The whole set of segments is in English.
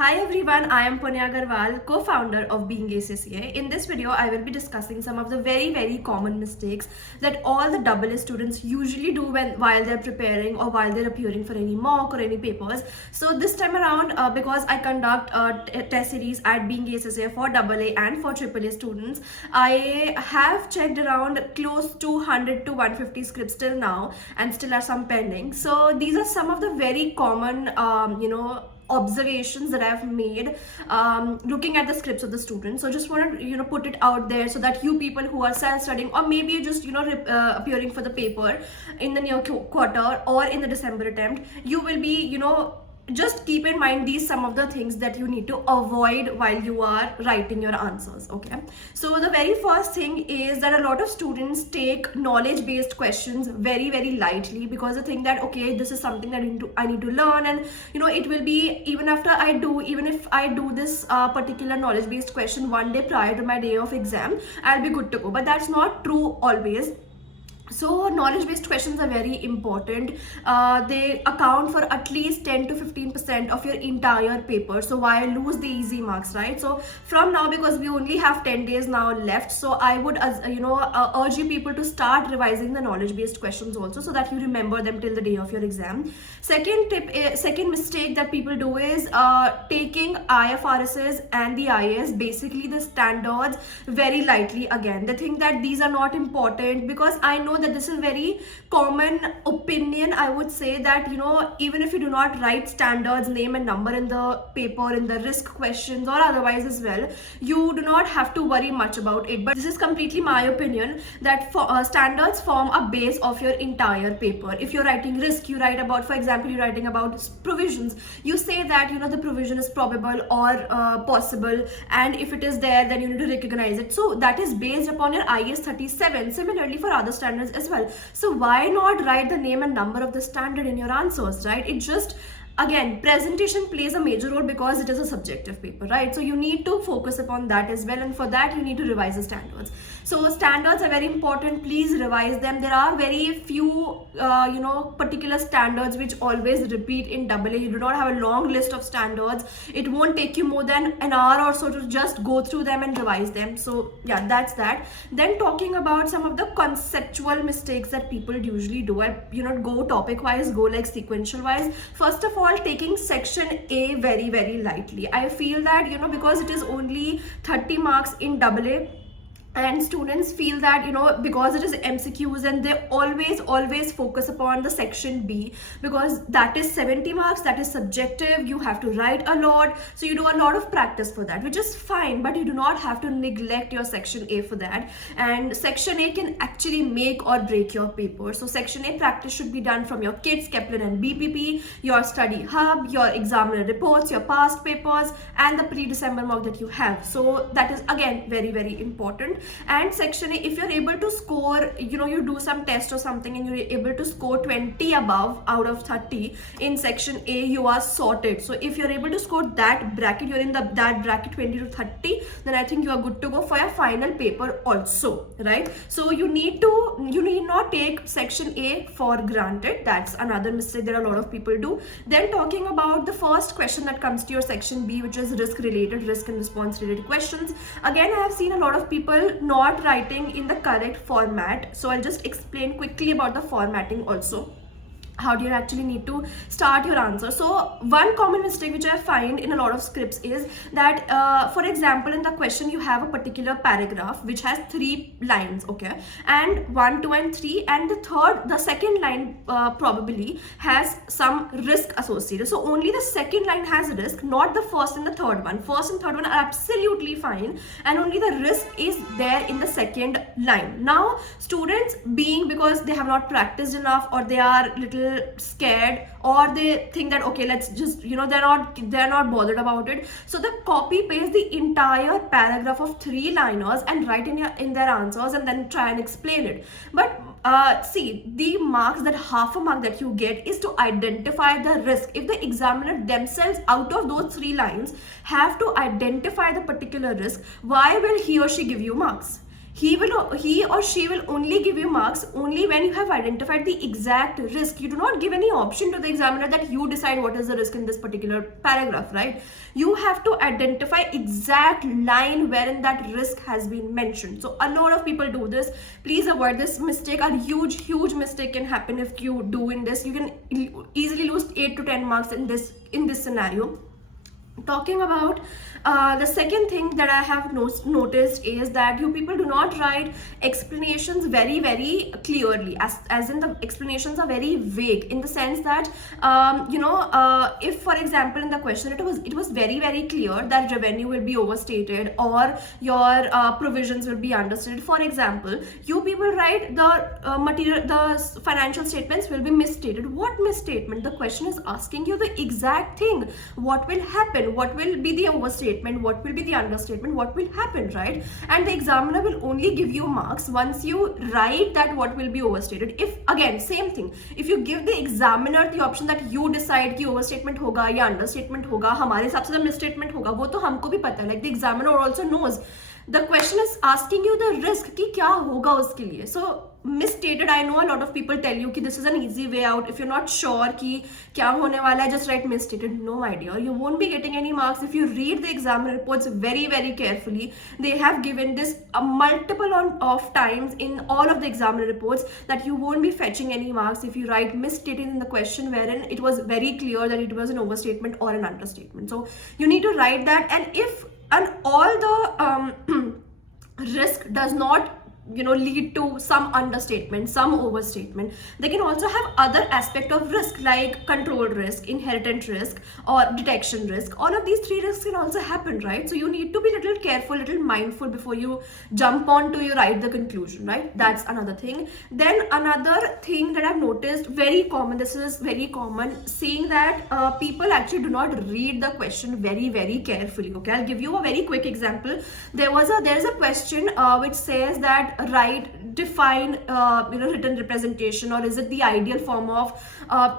Hi everyone, I am Punya Agarwal, co-founder of Being ACCA. In this video, I will be discussing some of the very common mistakes that all the AA students usually do while they're preparing or while they're appearing for any mock or any papers. So this time around, because I conduct a test series at Being ACCA for AA and for AAA students, I have checked around close to 100 to 150 scripts till now, and still are some pending. So these are some of the very common, observations that I've made looking at the scripts of the students. So just want to put it out there so that you people who are self-studying or maybe just appearing for the paper in the near quarter or in the December attempt, you will be just keep in mind these some of the things that you need to avoid while you are writing your answers. Okay, so the very first thing is that a lot of students take knowledge based questions very lightly because they think that okay, this is something that I need to learn, and it will be even if I do this particular knowledge based question one day prior to my day of exam, I'll be good to go. But that's not true always. So knowledge based questions are very important. They account for at least 10 to 15% of your entire paper. So why lose the easy marks, right? So from now, because we only have 10 days now left, so I would urge you people to start revising the knowledge based questions also, so that you remember them till the day of your exam. Second mistake that people do is taking IFRSs and the IAS, basically the standards, very lightly. Again, they think that these are not important, because I know that this is very common opinion. I would say that even if you do not write standards, name and number in the paper, in the risk questions or otherwise as well, you do not have to worry much about it. But this is completely my opinion, that standards form a base of your entire paper. If you're writing risk, you write about, for example, you're writing about provisions, you say that the provision is probable or possible, and if it is there, then you need to recognize it. So that is based upon your IAS 37. Similarly for other standards as well. So why not write the name and number of the standard in your answers, right? It just, again, presentation plays a major role because it is a subjective paper, right? So you need to focus upon that as well, and for that you need to revise the standards. So standards are very important. Please revise them. There are very few particular standards which always repeat in AA. You do not have a long list of standards. It won't take you more than an hour or so to just go through them and revise them. So yeah, that's that. Then talking about some of the conceptual mistakes that people usually do, I go topic wise, go like sequential wise. First of all, taking section A very lightly. I feel that because it is only 30 marks in AA, and students feel that because it is MCQs, and they always focus upon the section B, because that is 70 marks, that is subjective, you have to write a lot, so you do a lot of practice for that, which is fine, but you do not have to neglect your section A for that. And section A can actually make or break your paper. So section A practice should be done from your KITS, Kaplan and BPP, your study hub, your examiner reports, your past papers, and the pre-December mock that you have. So that is again very important. And section A, if you're able to score, you do some test or something and you're able to score 20 above out of 30 in section A, you are sorted. So if you're able to score that bracket, you're in that bracket 20 to 30, then I think you are good to go for your final paper also, right? So you need not take section A for granted. That's another mistake that a lot of people do. Then talking about the first question that comes to your section B, which is risk and response related questions. Again, I have seen a lot of people not writing in the correct format. So I'll just explain quickly about the formatting also. How do you actually need to start your answer? So one common mistake which I find in a lot of scripts is that for example, in the question you have a particular paragraph which has 3 lines, okay, and 1, 2 and 3, and the second line probably has some risk associated. So only the second line has risk, not the first and the third one. First and third one are absolutely fine, and only the risk is there in the second line. Now students, because they have not practiced enough, or they are little scared, or they think that okay, let's just they're not bothered about it, so they copy paste the entire paragraph of 3 liners and write in their answers and then try and explain it. But see, the marks, that half a mark that you get is to identify the risk. If the examiner themselves out of those 3 lines have to identify the particular risk, why will he or she give you marks? he or she will only give you marks only when you have identified the exact risk. You do not give any option to the examiner that you decide what is the risk in this particular paragraph, right? You have to identify exact line wherein that risk has been mentioned. So a lot of people do this. Please avoid this mistake. A huge mistake can happen if you do in this. You can easily lose 8 to 10 marks in this scenario. Talking about the second thing that I have noticed is that you people do not write explanations very clearly, as in the explanations are very vague, in the sense that if for example in the question it was very clear that revenue will be overstated or your provisions will be understated. For example, you people write the financial statements will be misstated. What misstatement? The question is asking you the exact thing. What will happen? What will be the overstatement? What will be the understatement? What will happen, right? And the examiner will only give you marks once you write that what will be overstated. If again same thing, if you give the examiner the option that you decide कि overstatement होगा या understatement होगा, हमारे हिसाब से तो misstatement होगा, वो तो हमको भी पता है. Like the examiner also knows. The question is asking you the risk कि क्या होगा उसके लिए. So misstated, I know a lot of people tell you कि this is an easy way out. If you're not sure कि क्या होने वाला है, just write misstated. No, my dear, you won't be getting any marks. If you read the examiner reports very carefully, they have given this a multiple of times in all of the examiner reports that you won't be fetching any marks if you write misstated in the question wherein it was very clear that it was an overstatement or an understatement. So you need to write that, and all the risk does not lead to some understatement, some overstatement. They can also have other aspect of risk like control risk, inheritance risk, or detection risk. All of these 3 risks can also happen, right? So you need to be little careful, little mindful before you jump on to you write the conclusion, right? That's another thing. Then another thing that I've noticed, very common, this is very common, seeing that people actually do not read the question very carefully. Okay, I'll give you a very quick example. There's a question which says that define written representation, or is it the ideal form of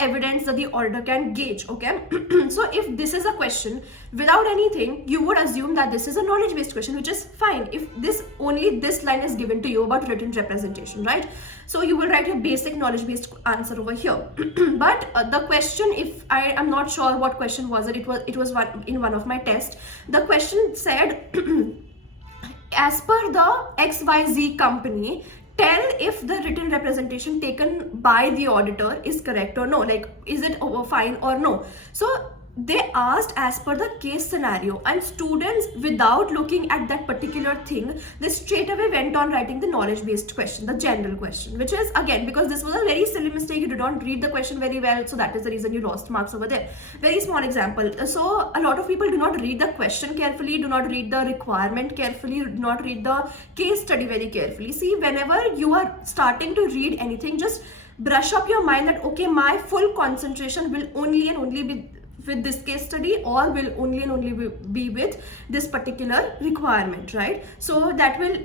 evidence that the auditor can gauge. Okay. So if this is a question without anything, you would assume that this is a knowledge based question, which is fine if only this line is given to you about written representation, right? So you will write your basic knowledge based answer over here. But the question, if I am not sure what question was it was one of my tests. The question said as per the XYZ company, tell if the written representation taken by the auditor is correct or no, like is it fine or no. So they asked as per the case scenario, and students, without looking at that particular thing, they straight away went on writing the knowledge based question, the general question, which is again because this was a very silly mistake. You did not read the question very well, so that is the reason you lost marks over there. Very small example. So a lot of people do not read the question carefully, do not read the requirement carefully, do not read the case study very carefully. See, whenever you are starting to read anything, just brush up your mind that okay, my full concentration will only and only be with this case study, or will only and only be with this particular requirement, right? So that will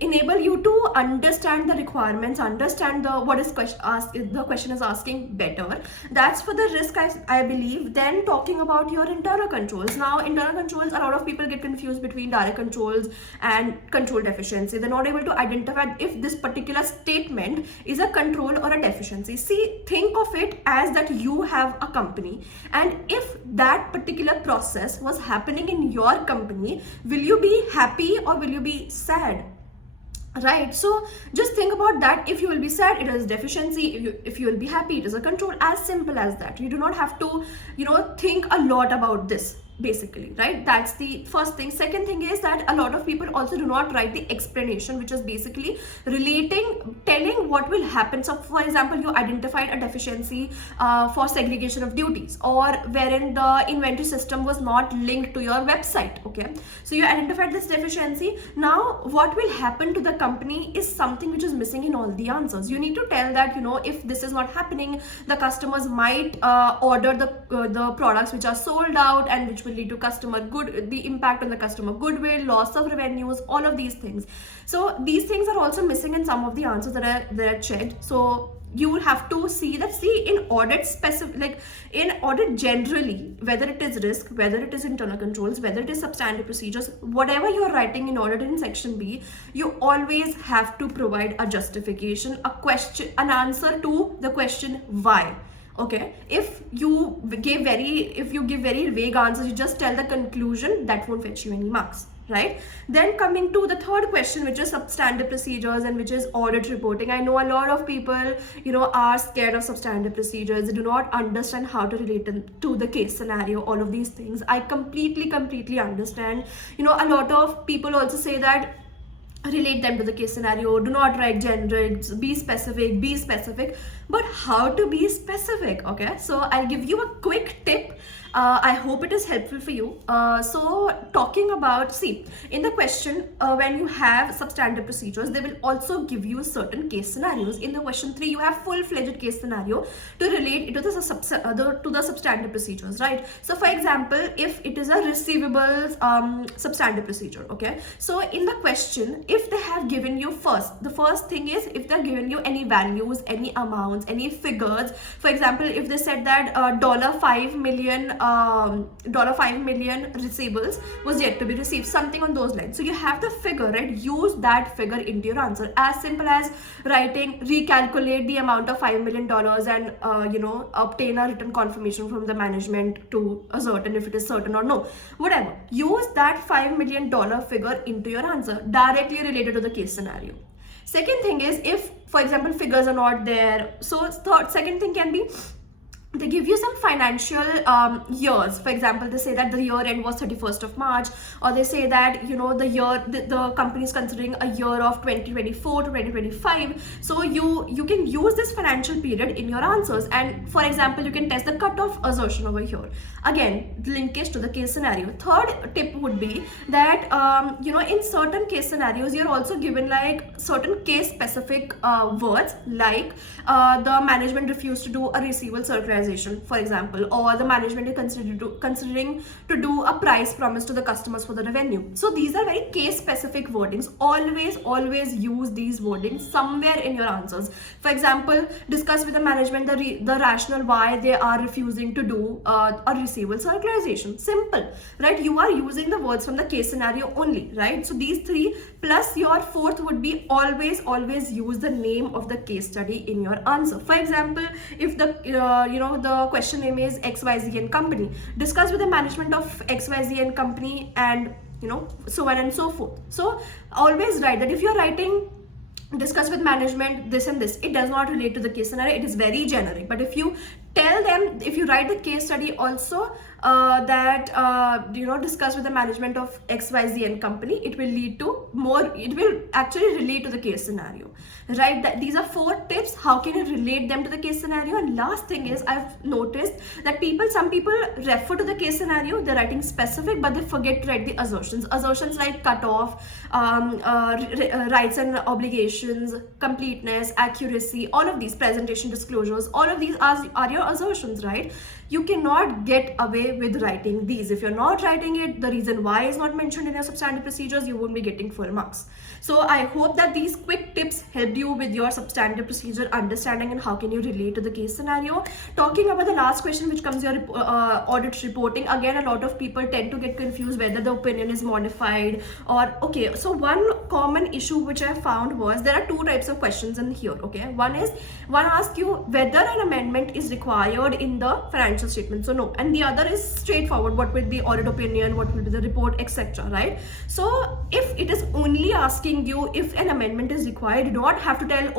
enable you to understand the requirements, understand what is the question is asking better. That's for the risk, I believe. Then talking about your internal controls. Now internal controls, a lot of people get confused between direct controls and control deficiency. They're not able to identify if this particular statement is a control or a deficiency. See, think of it as that you have a company, and if that particular process was happening in your company, will you be happy or will you be sad? Right? So just think about that. If you will be sad, it is deficiency. If you will be happy, it is a control. As simple as that. You do not have to think a lot about this, basically, right? That's the first thing. Second thing is that a lot of people also do not write the explanation, which is basically telling what will happen. So for example, you identified a deficiency for segregation of duties, or wherein the inventory system was not linked to your website. Okay, so you identified this deficiency. Now what will happen to the company is something which is missing in all the answers. You need to tell that if this is not happening, the customers might order the products which are sold out, and which will lead to the impact on the customer goodwill, loss of revenues, all of these things. So these things are also missing in some of the answers that are checked. So you have to see that, in audit specific, like in audit generally, whether it is risk, whether it is internal controls, whether it is substantive procedures, whatever you are writing in audit in section B, you always have to provide a justification, a question, an answer to the question why. Okay, if you give very vague answers, you just tell the conclusion, that won't fetch you any marks, right? Then coming to the third question, which is substantive procedures and which is audit reporting. I know a lot of people, are scared of substantive procedures. They do not understand how to relate them to the case scenario, all of these things. I completely understand. A lot of people also say that relate them to the case scenario, do not write generics, be specific. But how to be specific? Okay, so I'll give you a quick tip. I hope it is helpful for you. So talking about, in the question, when you have substantive procedures, they will also give you certain case scenarios. In the question 3, you have full-fledged case scenario to relate it to the substantive procedures, right? So for example, if it is a receivables substantive procedure, okay, so in the question, if they have given you the first thing is, if they're giving you any values, any amounts, any figures. For example, if they said that $5 million receivables was yet to be received, something on those lines. So you have the figure, right? Use that figure into your answer. As simple as recalculate the amount of $5 million and obtain a written confirmation from the management to ascertain if it is certain or no. Whatever. Use that $5 million figure into your answer, directly related to the case scenario. Second thing is, if, for example, figures are not there, so second thing can be, they give you some financial years. For example, they say that the year end was 31st of March, or they say that the company is considering a year of 2024 to 2025. So you can use this financial period in your answers, and for example, you can test the cutoff assertion over here. Again, linkage to the case scenario. Third tip would be that in certain case scenarios, you're also given like certain case specific words, like the management refused to do a receivable circularization, for example, or the management is considering to do a price promise to the customers for the revenue. So these are very case specific wordings. Always use these wordings somewhere in your answers. For example, discuss with the management the rationale why they are refusing to do a receivable circularization. Simple, right? You are using the words from the case scenario only, right? So these three plus your fourth would be always use the name of the case study in your answer. For example, if the question name is XYZ and company, discuss with the management of XYZ and company, and so on and so forth. So always write that. If you're writing discuss with management this and this, it does not relate to the case scenario, it is very generic. But if you tell them, if you write the case study also discuss with the management of XYZ and company, it will lead to more, it will actually relate to the case scenario, right? These are 4 tips. How can you relate them to the case scenario? And last thing is, I've noticed that some people refer to the case scenario, they're writing specific, but they forget to write the assertions like cutoff, rights and obligations, completeness, accuracy, all of these, presentation disclosures, all of these are your assertions, right? You cannot get away with writing these. If you're not writing it, the reason why is not mentioned in your substantive procedures, you won't be getting full marks. So I hope that these quick tips helped you with your substantive procedure understanding and how can you relate to the case scenario. Talking about the last question, which comes your audit reporting, again, a lot of people tend to get confused whether the opinion is modified or, okay, so one common issue which I found was there are 2 types of questions in here, okay? One asks you whether an amendment is required in the financial statement, so no, and the other is straightforward, what will be audit opinion, what will be the report, etc., right? So if it is only asking you if an amendment is required, you do not have to tell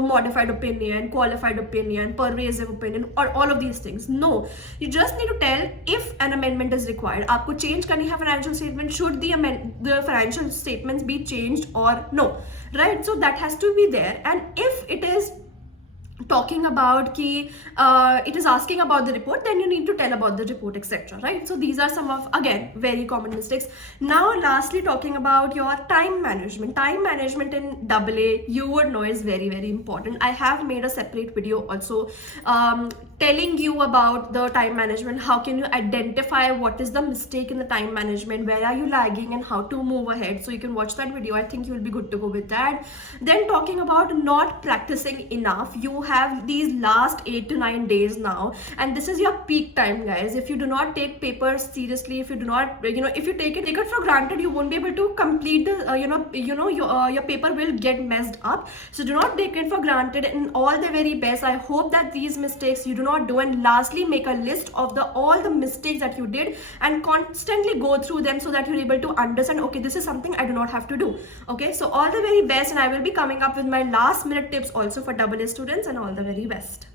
modified opinion, qualified opinion, pervasive opinion, or all of these things. No, you just need to tell if an amendment is required. आपको change करनी है financial statement, should the financial statements be changed or no, right? So that has to be there. And if it is talking about it is asking about the report, then you need to tell about the report, etc., right? So these are some of, again, very common mistakes. Now lastly, talking about your time management in AA, you would know is very important. I have made a separate video also telling you about the time management, how can you identify what is the mistake in the time management, where are you lagging, and how to move ahead. So you can watch that video. I think you will be good to go with that. Then talking about not practicing enough. You have these last 8 to 9 days now, and this is your peak time, guys. If you do not take papers seriously, if you do not, if you take it for granted, you won't be able to complete the your paper will get messed up. So do not take it for granted, and all the very best. I hope that these mistakes you do not do. And lastly, make a list of all the mistakes that you did and constantly go through them, so that you're able to understand, okay, this is something I do not have to do. Okay, so all the very best, and I will be coming up with my last minute tips also for double A students, and all the very best.